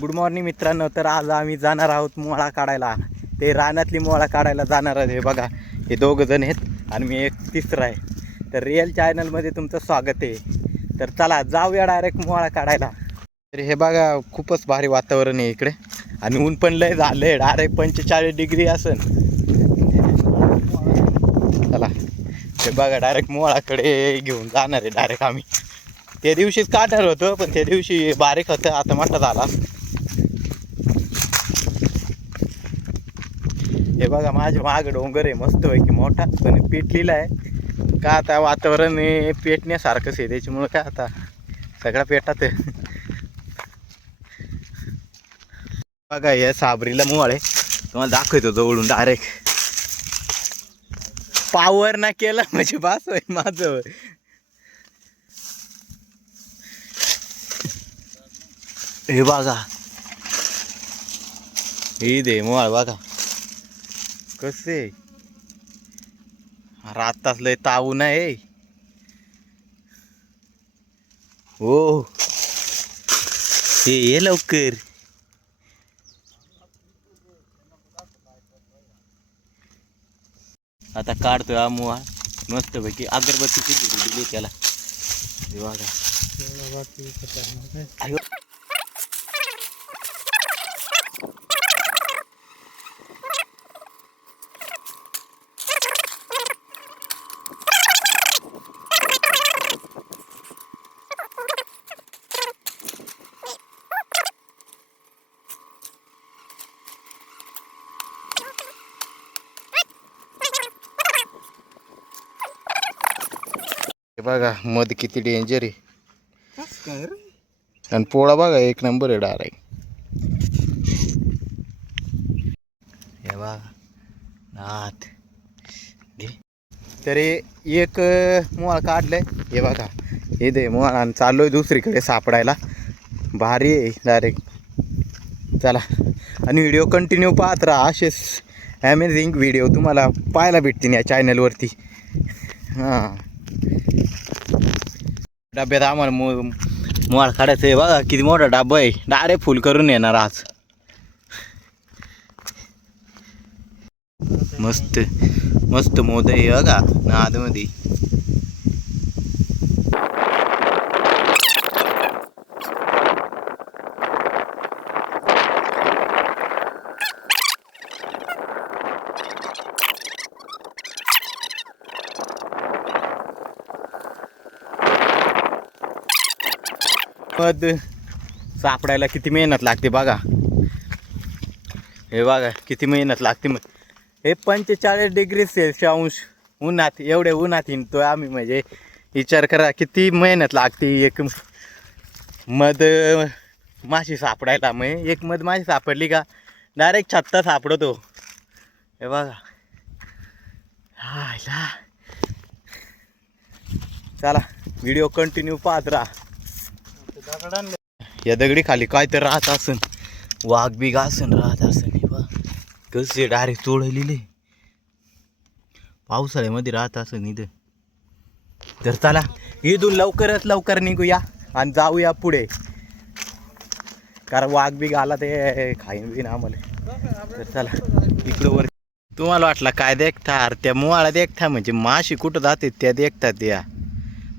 Good morning मित्रांनो. तर आज आम्ही जाणार आहोत मोळा काढायला. ते रानातली मोळा काढायला जाणार आहे. हे बघा, हे दोघं जण आहेत आणि मी एक तिसरा आहे. तर रिअल चॅनलमध्ये तुमचं स्वागत आहे. तर चला जाऊया डायरेक्ट मोळा काढायला. तर हे बघा, खूपच भारी वातावरण आहे इकडे आणि ऊन पण लय झालं आहे. डायरेक्ट 45 डिग्री असेल. चला हे बघा, डायरेक्ट मोळाकडे घेऊन जाणार आहे डायरेक्ट आम्ही. त्या दिवशीच काढणार होतो, पण त्या दिवशी बारीक होतं, आता मोठा झाला. हे बघा, माझ्या माग डोंगर आहे मस्त पैकी मोठा, पण पेटलेला आहे का. आता वातावरण पेटण्यासारखंच आहे, त्याच्यामुळं काय आता सगळा पेटात. बघा या साबरीला मोळ आहे, तुम्हाला दाखवतो जवळून. डायरेक्ट पावर ना केलं म्हणजे बास होय माझं. हे बघा, हे दे मोळ बघा कसे राताच लय तावू नाही हो. हे ये लवकर. आता काढतोय हा मोळा मस्त पैकी. अगरबत्ती किती दिली त्याला, हे बघा. हे बघा मध किती डेंजर आहे. आणि पोळा बघा एक नंबर आहे डायरेक्ट. हे बघा नाथ घे. तर एक मोळ काढलंय. हे बघा, हे दे मोळ आणि चाललोय दुसरीकडे सापडायला. भारी आहे डायरेक्ट. चला, आणि व्हिडिओ कंटिन्यू पाहत राहा. असेच अमेझिंग व्हिडिओ तुम्हाला पाहायला भेटतील या चॅनलवरती. हां, डब्यात आम्हाला मोळ काढायचं आहे. बघा किती मोठा डबा आहे, डायरेक्ट फुल करून येणार आज. मस्त मस्त मोद आहे बघा नादमध्ये. मध सापडायला किती मेहनत लागते बघा. हे बघा किती मेहनत लागते. मग हे 45 डिग्री सेल्सिअस उन्हात, एवढे उन्हात हिंडतोय आम्ही. म्हणजे विचार करा किती मेहनत लागते एक मध माशी सापडायला. मग एक मध माशी सापडली का डायरेक्ट छत्ता सापडतो. हे बघा. हा, चला व्हिडिओ कंटिन्यू पाहत राहा. या दगडी खाली काय तर राहत असन, वाघ बिग असन राहत असन. हे बघ कसे डायरेक्ट चोळलेले, पावसाळ्यामध्ये राहत असन इथं. तर चला इथून लवकरात लवकर निघूया आणि जाऊया पुढे, कारण वाघ बिग आला ते खाईन बिन आम्हाला. तर चला इकडं वर. तुम्हाला वाटलं काय देखता, त्या मोळा देखता म्हणजे माशी कुठं जाते त्या देखतात. या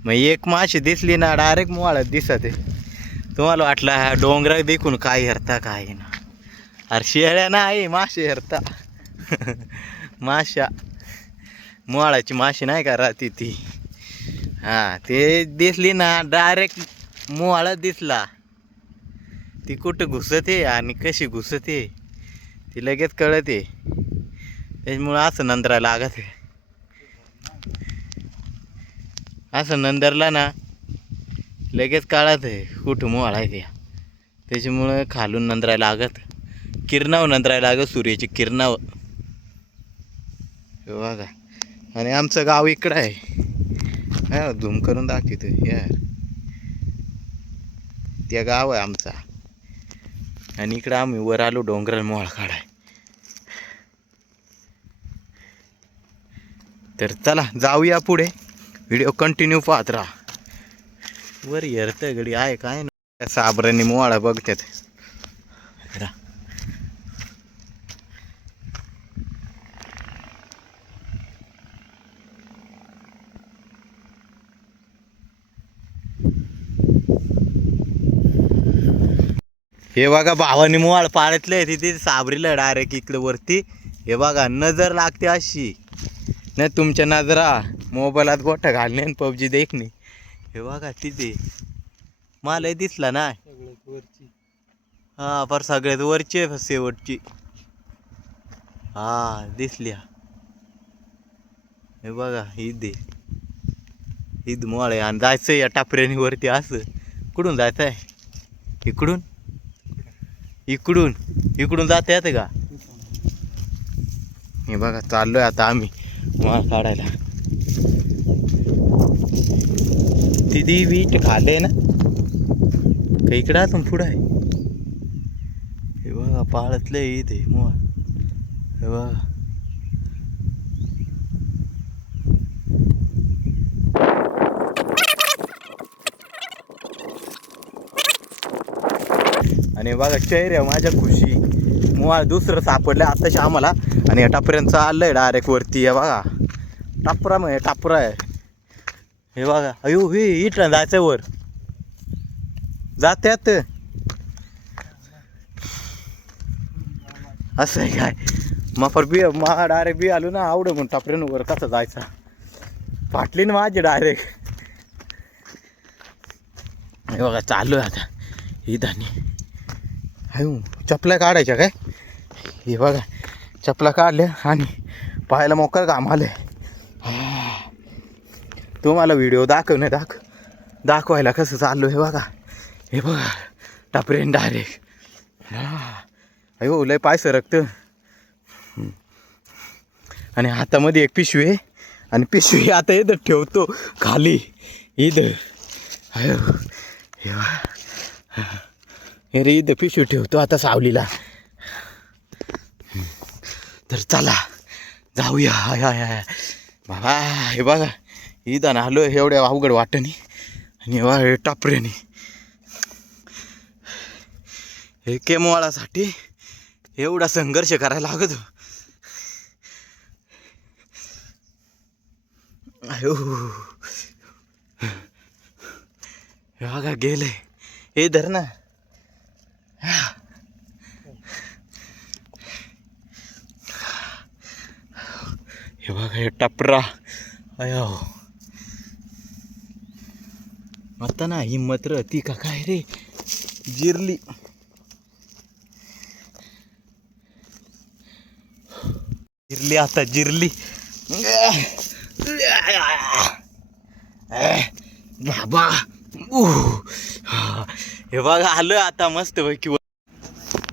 मग एक माशी दिसली ना डायरेक्ट मोळा दिसत आहे. तुम्हाला वाटलं ह्या डोंगरात देखून काय हरता काय ना. अरे शेळ्या नाही, माशी हरता. माशा, मोळाची माशी नाही का राहते ती. हां, ते दिसली ना डायरेक्ट मोळा दिसला. ती कुठं घुसते आणि कशी घुसते ती लगेच कळते. त्याच्यामुळं असं नंदरायला लागत आहे. असं नंदरला ना लगेच काढत आहे कुठं मोळा आहे त्या. त्याच्यामुळं खालून नंदरायला लागत, किरणावर नंदरायला लागत, सूर्याची किरणावर. बघा, आणि आमचं गाव इकडं आहे. हा झूम करून दाखवतो यार. त्या गाव आहे आमचा आणि इकडं आम्ही वर आलो डोंगराला मोळा काढाय. तर चला जाऊया पुढे, व्हिडिओ कंटिन्यू पाहत राहा. वर येरतं गडी आहे काय ना, साबरांनी मोळा बघतात. रा हे बघा भावानी मोवाळ पाळतलंय तिथे साबरीला डायरेक्ट इकडे वरती. हे बघा नजर लागते अशी नाही तुमच्या नजरा मोबाईलात गोठा घालणे आणि पबजी देखणे. हे बघा तिथे मला दिसला ना हा पर सगळ्यात वरची शेवटची हा दिसली. हे बघा ईद मोळ आहे आणि जायचं या टापऱ्यानी वरती. असं कुठून जायचं आहे? इकडून इकडून इकडून जाता येतं का? हे बघा चाललोय आता आम्ही माळ काढायला. तिथे वीट खाल्ले ना का इकडं अजून पुढं आहे. हे बघा पाळतलं इथे मोळ. हे बघा आणि बघा चेहऱ्या माझ्या खुशी मुळा दुसरं सापडलं आताशी आम्हाला. आणि या टापऱ्यांचं आलंय डायरेक्ट वरती. हे बघा टापरा मग टापरा आहे. हे बघा अयो हे इटलं जायचं वर जात्यात असं आहे काय. मग बी डायरेक्ट बी आलो ना आवडं म्हणून टापऱ्यांवर कसं जायचा फाटली ना माझी डायरेक्ट. हे बघा चालू आहे आता ही धानी. अयो चपला काढायच्या काय? हे बघा चपला काढल्या आणि पाहायला मोकर घाम आले. तुम्हाला व्हिडिओ दाखवायला कसं चाललो. हे बघा हे बघा टापरेन डायरेक्ट. अयो लय पाय सरकतं. आणि हातामध्ये एक पिशवी आहे आणि पिशवी आता इथं ठेवतो खाली इथं. अयो हे बघा हे रे इथं पिशवी ठेवतो आता सावलीला. तर चला जाऊया. हाय बाबा हे बघा इथं आलो एवढ्या अवघड वाटणी आणि टापऱ्याने हे केमवाळासाठी एवढा संघर्ष करायला लागतो. अयो हे बघा गेले हे धर ना. हे बघा हे टपरा अयो आता ना हिम्मत ती का काय रे जिरली. आता जिरली बाबा. हे बघा आलोय आता मस्त पैकी.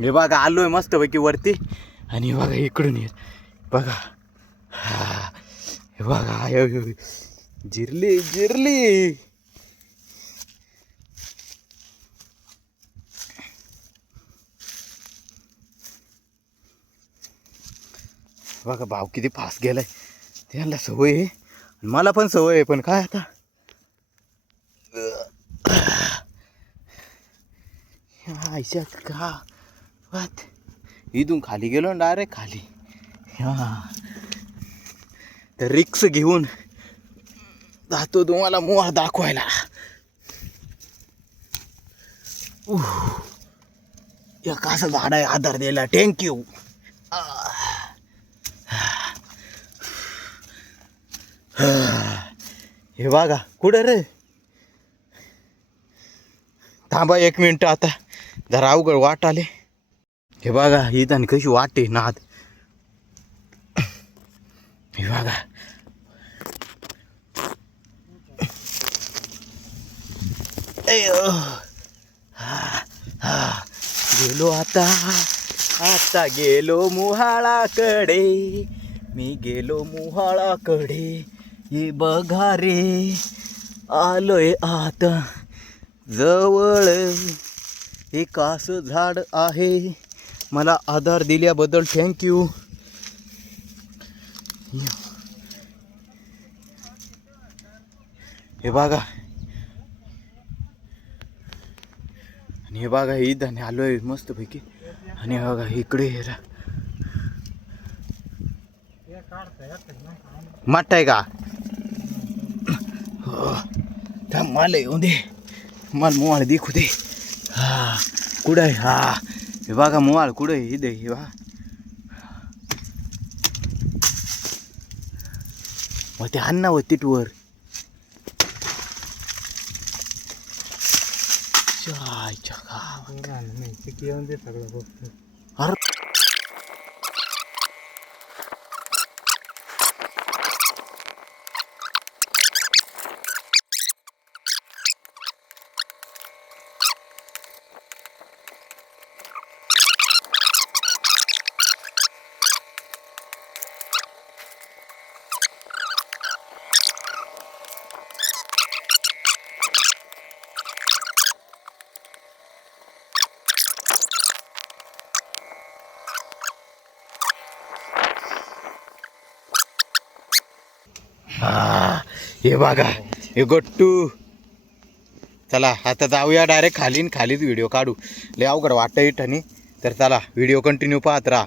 हे बघा आलोय मस्त पैकी वरती. आणि हे बघा इकडून येत बघा. हे बघा जिरली. बघा भाव किती फास्ट गेलाय. त्यांना सवय आहे मला पण सवय आहे पण काय आता. आयशात का वाट इथून खाली गेलो ना डायरेक्ट खाली. तर रिक्स घेऊन जातो तुम्हाला मोह दाखवायला. या कसं झाड आहे आधार द्यायला. थँक्यू. हे बघा कुठं रे थांबा 1 मिनिट आता जरा अवघड वाट आले. हे बघा ही आणि कशी वाटे नाद. हे बघा गेलो आता गेलो मोहाळाकडे. मी गेलो मोहाळाकडे. ये बघा रे आलोय आता जवळ. एक असं झाड आहे मला आधार दिल्याबद्दल थँक्यू. हे बघा आणि हे बघा इथं आलोय मस्तपैकी. आणि बघा इकडे मठ आहे का? थांब मला येऊ दे, मला मोवाळ दिखू दे. हा कुठं आहे? हा हे बघा मोवाळ कुठं आहे? इथे हे बघा. मग ते अण्णा होती वर. अरे हा हे बघा हे गट्टू. चला आता जाऊया डायरेक्ट खाली, खालीच व्हिडिओ काढू. लय अवघड वाटतं इठाने. तर चला व्हिडिओ कंटिन्यू पाहत राहा.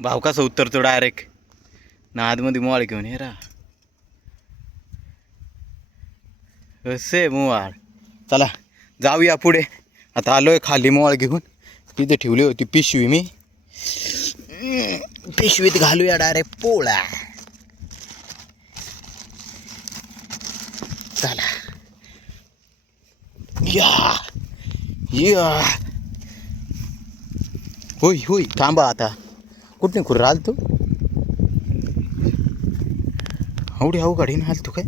भाव कसं उतरतो डायरेक्ट ना आतमध्ये मोवाळ घेऊन. हे रा असे मोवाळ. चला जाऊया पुढे. आता आलोय खाली मोवाळ घेऊन. तिथे ठेवली होती पिशवी मी. पिशवीत घालूया डायरेक्ट पोळा. चला या या. होय होय थांबा आता. कुठे खुर राहिल तू? एवढी अवघडीन हाल तू काय?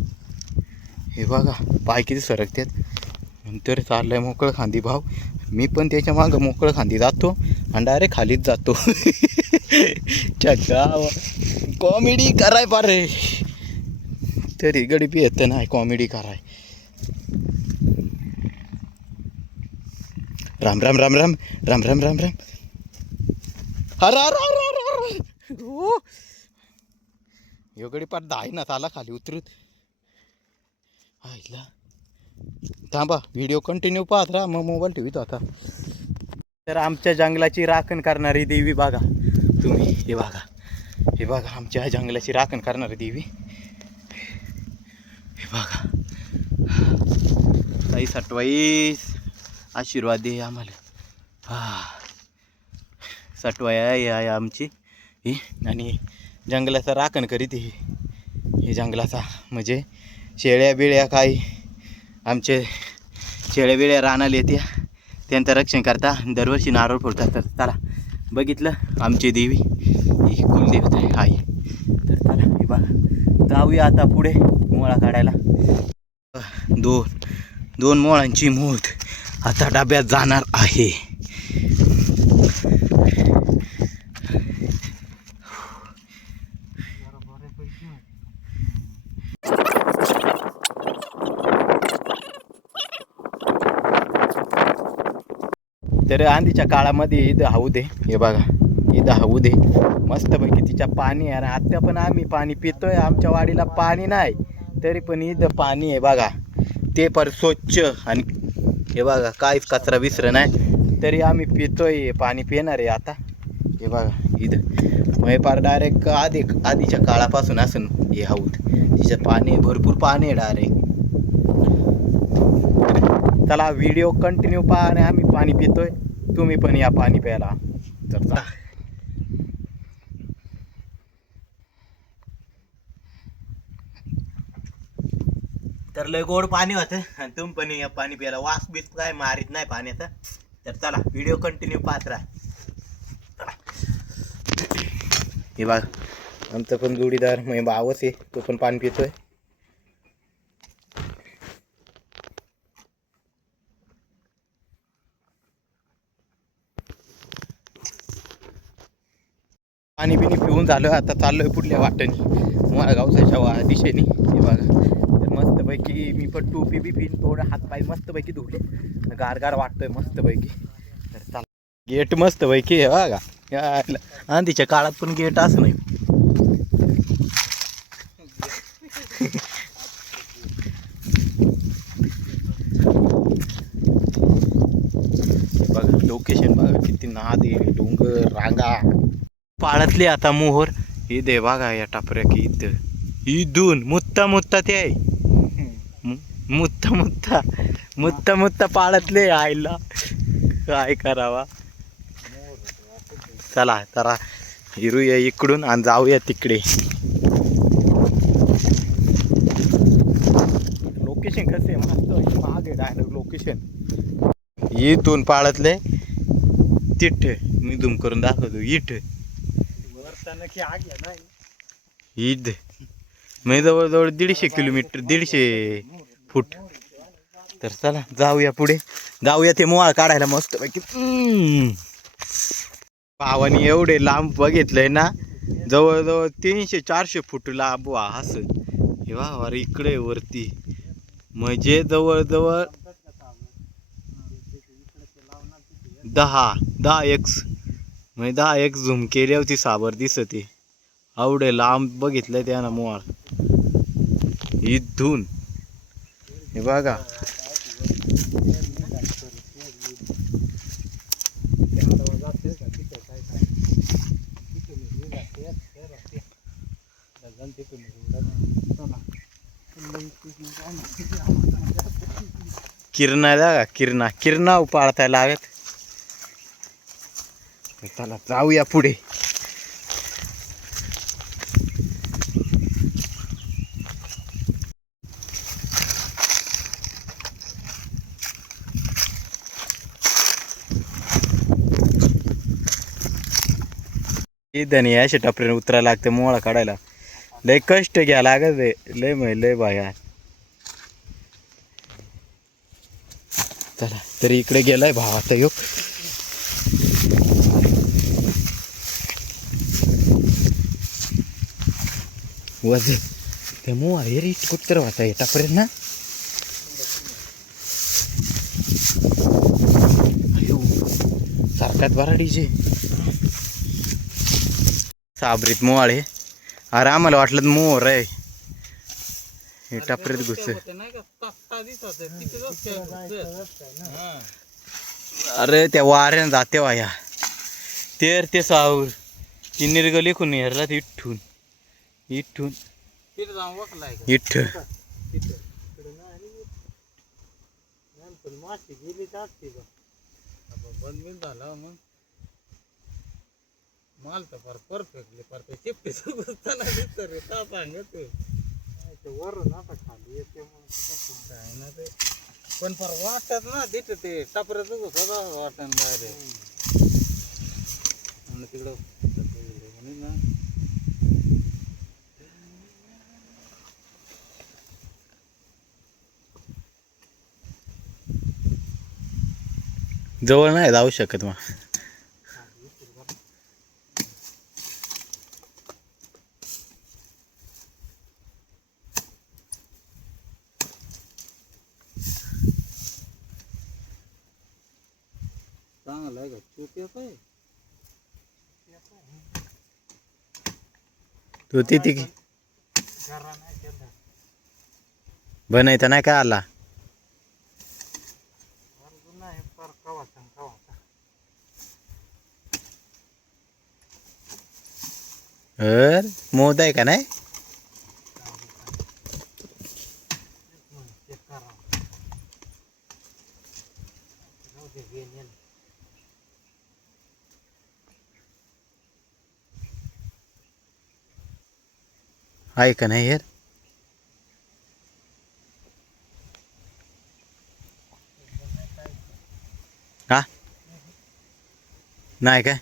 हे बघा पाय किती सरकतात. नंतर चाललंय मोकळं खांदी भाव. मी पण त्याच्या मागं मोकळं खांदी जातो आणि डायरेक्ट खालीच जातो. गाव कॉमेडी कराय पारे. तरी गडी बी येतं नाही कॉमेडी कराय. राम राम राम राम राम राम राम राम. अरे हो योगडी पाठ आहे ना चाला खाली उतरत. आईला थांबा व्हिडिओ कंटिन्यू पाहत राहा मग मोबाईल ठेवीतो आता. तर आमच्या जंगलाची राखण करणारी देवी बघा तुम्ही. हे बघा हे बघा आमच्या जंगलाची राखण करणारी देवी. हे बघा ताई सटवाईस आशीर्वाद दे आम्हाला. हा सटवाई आहे आमची ही. आणि जंगलाचा राखण करीत हे जंगलाचा. म्हणजे शेळ्या बिळ्या काही आमचे शेळ्या बिळ्या रानाला येत्या त्यांचं रक्षण करता. दरवर्षी नारळ फोडतात. तर चला बघितलं आमची देवी ही कुलदेवता आहे आई. तर चला हे बघा जाऊया आता पुढे मोळा काढायला. दोन मोळांची मूठ आता डब्यात जाणार आहे. तर आंधीच्या काळामध्ये इथं हौद आहे. हे बघा इथं हौद आहे मस्तपैकी. तिच्या पाणी आहे. आत्ता पण आम्ही पाणी पितोय. आमच्या वाडीला पाणी नाही तरी पण इथं पाणी आहे बघा. ते पर स्वच्छ. आणि हे बघा काहीच कचरा विसर नाही तरी आम्ही पितोय. पाणी पिणार आहे आता. हे बघा इथं मग पार डायरेक्ट आधीच्या काळापासून असून हे हौद. तिच्यात पाणी भरपूर पाणी आहे डायरेक्ट. चला व्हिडिओ कंटिन्यू पहा आणि आम्ही पाणी पितोय. तुम्ही पण या पाणी प्यायला. तर चला तर लय गोड पाणी होतं आणि तुम्ही पण या पाणी प्यायला. वास बीस काय मारीत नाही पाण्याचा. तर चला व्हिडिओ कंटिन्यू पाहत राहा. हे बघ आमचा पण जोडीदार म्हणजे भावच आहे. तो पण पाणी पितोय. पाणी बिनी पिऊन झालं. आता चाललोय पुढल्या वाटेने मला गावसाच्या दिशेने. हे बघा तर मस्तपैकी मी पण टोपी बी पिन थोडं हातपाय मस्तपैकी धुले. गारगार वाटतोय मस्तपैकी. तर चाल गेट मस्तपैकी हे बघा. आंधीच्या काळात पण गेट असं नाही. बघा लोकेशन बघा किती नाद आहे. डोंगर रांगा पाळतली आता मोहर. ही दे बघा या टापऱ्या की इथून मुत्ता मुत्ता ते आहे. मुत्ता मुत्ता मुत्ता मुत्ता पाळतले आईला काय करावा. चला जरा हिरूया इकडून आणि जाऊया तिकडे. लोकेशन कसे मस्त मागे डायरेक्ट लोकेशन. इथून पाळतले तिठ मी झूम करून दाखवतो. इठ ईद मी जवळजवळ 150 किलोमीटर 150 फूट. तर चला जाऊया पुढे. जाऊया ते मोहाळ काढायला मस्त पैकी. भावानी एवढे लांब बघितलंय ना, जवळजवळ 300-400 फूट लांब असं. हे वा इकडे वरती म्हणजे जवळजवळ 10x म्हणजे 10x झूम केली होती साबर दिसते. एवढे लांब बघितलंय त्यानं मोहाळ इथून. हे बघा किरणा जागा किरणा पाळताय लागत. चला जाऊया पुढे. धनी अशा टपरीने उतरायला लागते मोळा काढायला. लय कष्ट घ्या लागत रे. लय बाया. चला तरी इकडे गेलाय भावाचा योग. वज ते मोळा हे रीट कुठतर वाचा या टपरीत ना. सारखात बरा डीजे साबरीत मोहाळे. अरे आम्हाला वाटलं मोर आहे हे टपरीत घुस. अरे त्या वाऱ्यानं जाते वाया तेर ते सावर ती निर्गल लिखून हेरला इठून इठून इठ. झाला मग माल तर फार परफेक्टली परफेक्ट चिपटी का सांगत वरून आता खाली येते काय ना ते. पण फार वाटत ना तिथे ते टपऱ्याच वाटत डायरेक्ट तिकडं ना. जवळ नाही जाऊ शकत मग. चांगला आहे का चोट्याच आहे तू तिथे बनायचा नाही काय आला. मोद आहे का नाही. आहे का नाही यार. हा नाही काय.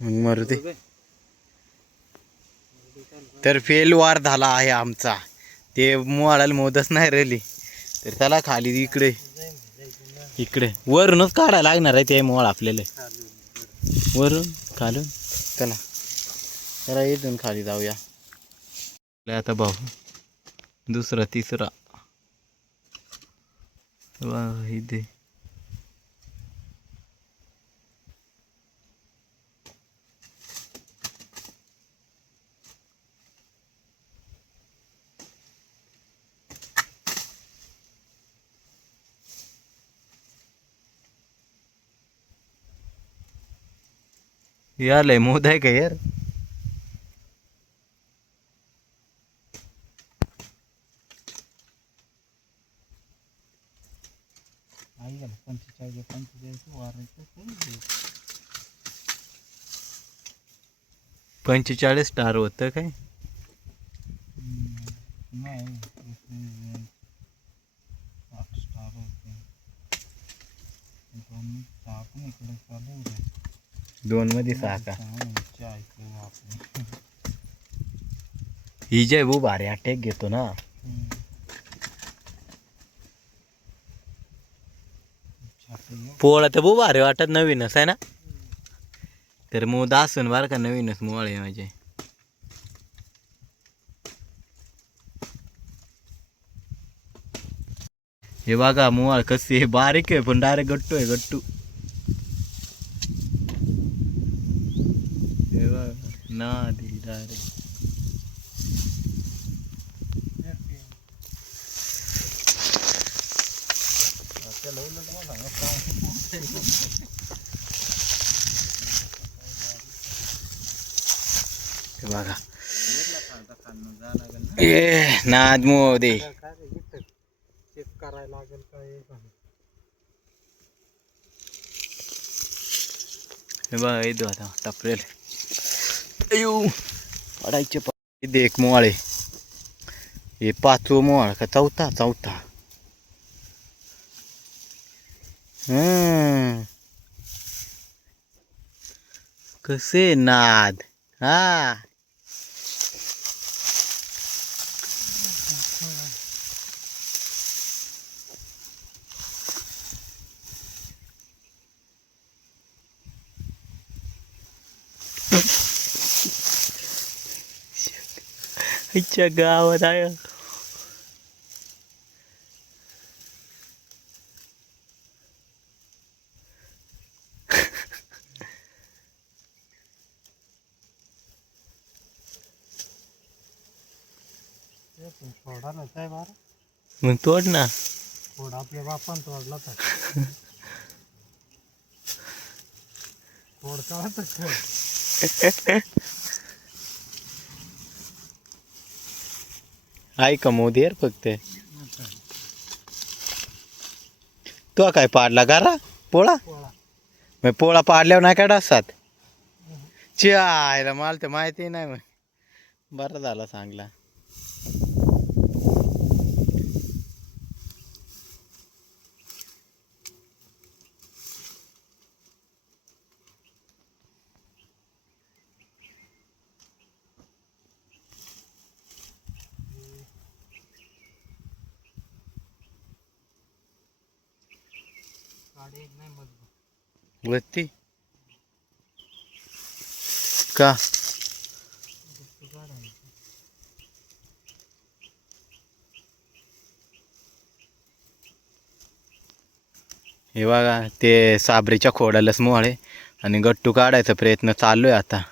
मारुती तर फेल वार झाला आहे आमचा. ते मोळाला मोदच नाही राहिली तर त्याला खाली इकडे इकडे वरूनच काढायला लागणार आहे ते मोळ आपल्याला. वरून खालून चला जरा इथून खाली जाऊया. आता भाऊ दुसरा तिसरा इथे यार लय मोद आहे का यार. आई गेला 45 वारायचं 45 स्टार होतं काय. नाही 8 स्टार होते. दोन सहा पण इकडे चालू आहे. 2 मध्ये 6 का. ऐकलं आपलं. ही जे वो भारी अटॅक घेतो ना. पोळा तर बो भारी वाटत नवीनच आहे ना. तर मोद असून बार का नवीनच मोळे माझे. हे बघा मोळ कशी आहे, बारीक आहे पण डायरेक्ट गट्टू आहे गट्टू. हे बघा ना दी डायरेक्ट. हे बघा ए नाद मोदे. चेक करायला लागेल काय. हे बघा इथं आता टपरेल. अयो पडायचे इथे एक मोळ आहे. हे 5वं मोळ का 4था. कसे नाद. हा इच्छा गावात आहे. सोडायलाच आहे बारा. मग तोड ना. थोडा आपल्या बापान तोडला तर थोडका. ऐका मोदी यार फक्त. तो काय पाडला का रा पोळा. मग पोळा पाडल्यावर नाही का डासात. चायला मला तर माहिती नाही. मग बरं झाला सांगला. वरती का. हे बघा ते साबरीच्या खोडालाच मोळे आणि गट्टू काढायचा प्रयत्न चालू आहे आता.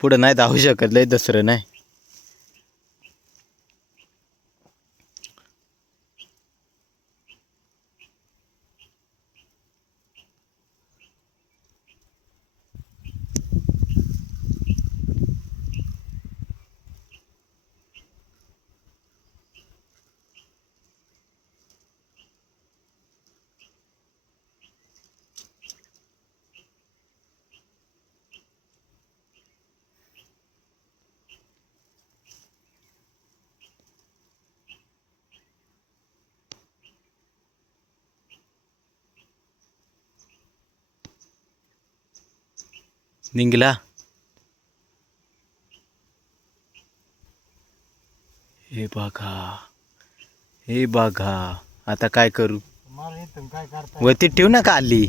पुढं नाही धावू शकत लय दुसरं नाही. निघला. हे बघा आता काय करू. काय करता वरती ठेवू ना खाली.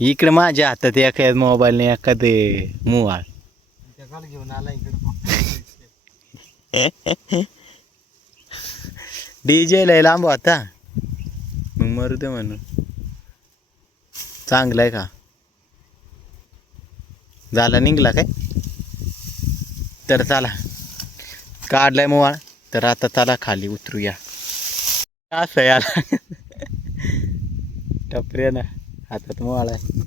इकडे माझ्या हातात एखाद्या मोबाईलने एखादे मोबाईल घेऊन आला इकडे. डीजे लय लांब आता. मग मरू दे म्हणून. चांगलं आहे का. झाला निघला काय. तर चला काढलाय मोबाईल. तर आता चला खाली उतरूया. असं याला टपऱ्या ना हातात मोळा आहे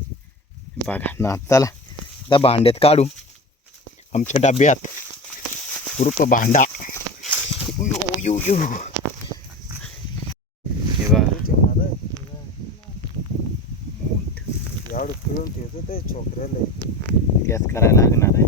बघा ना. चला आता भांड्यात काढू आमच्या डब्यात उर्फ भांडा. यू यू यू हे बघा एवढं पिळून ठेवतो ते छोकऱ्याला गॅस करायला लागणार आहे.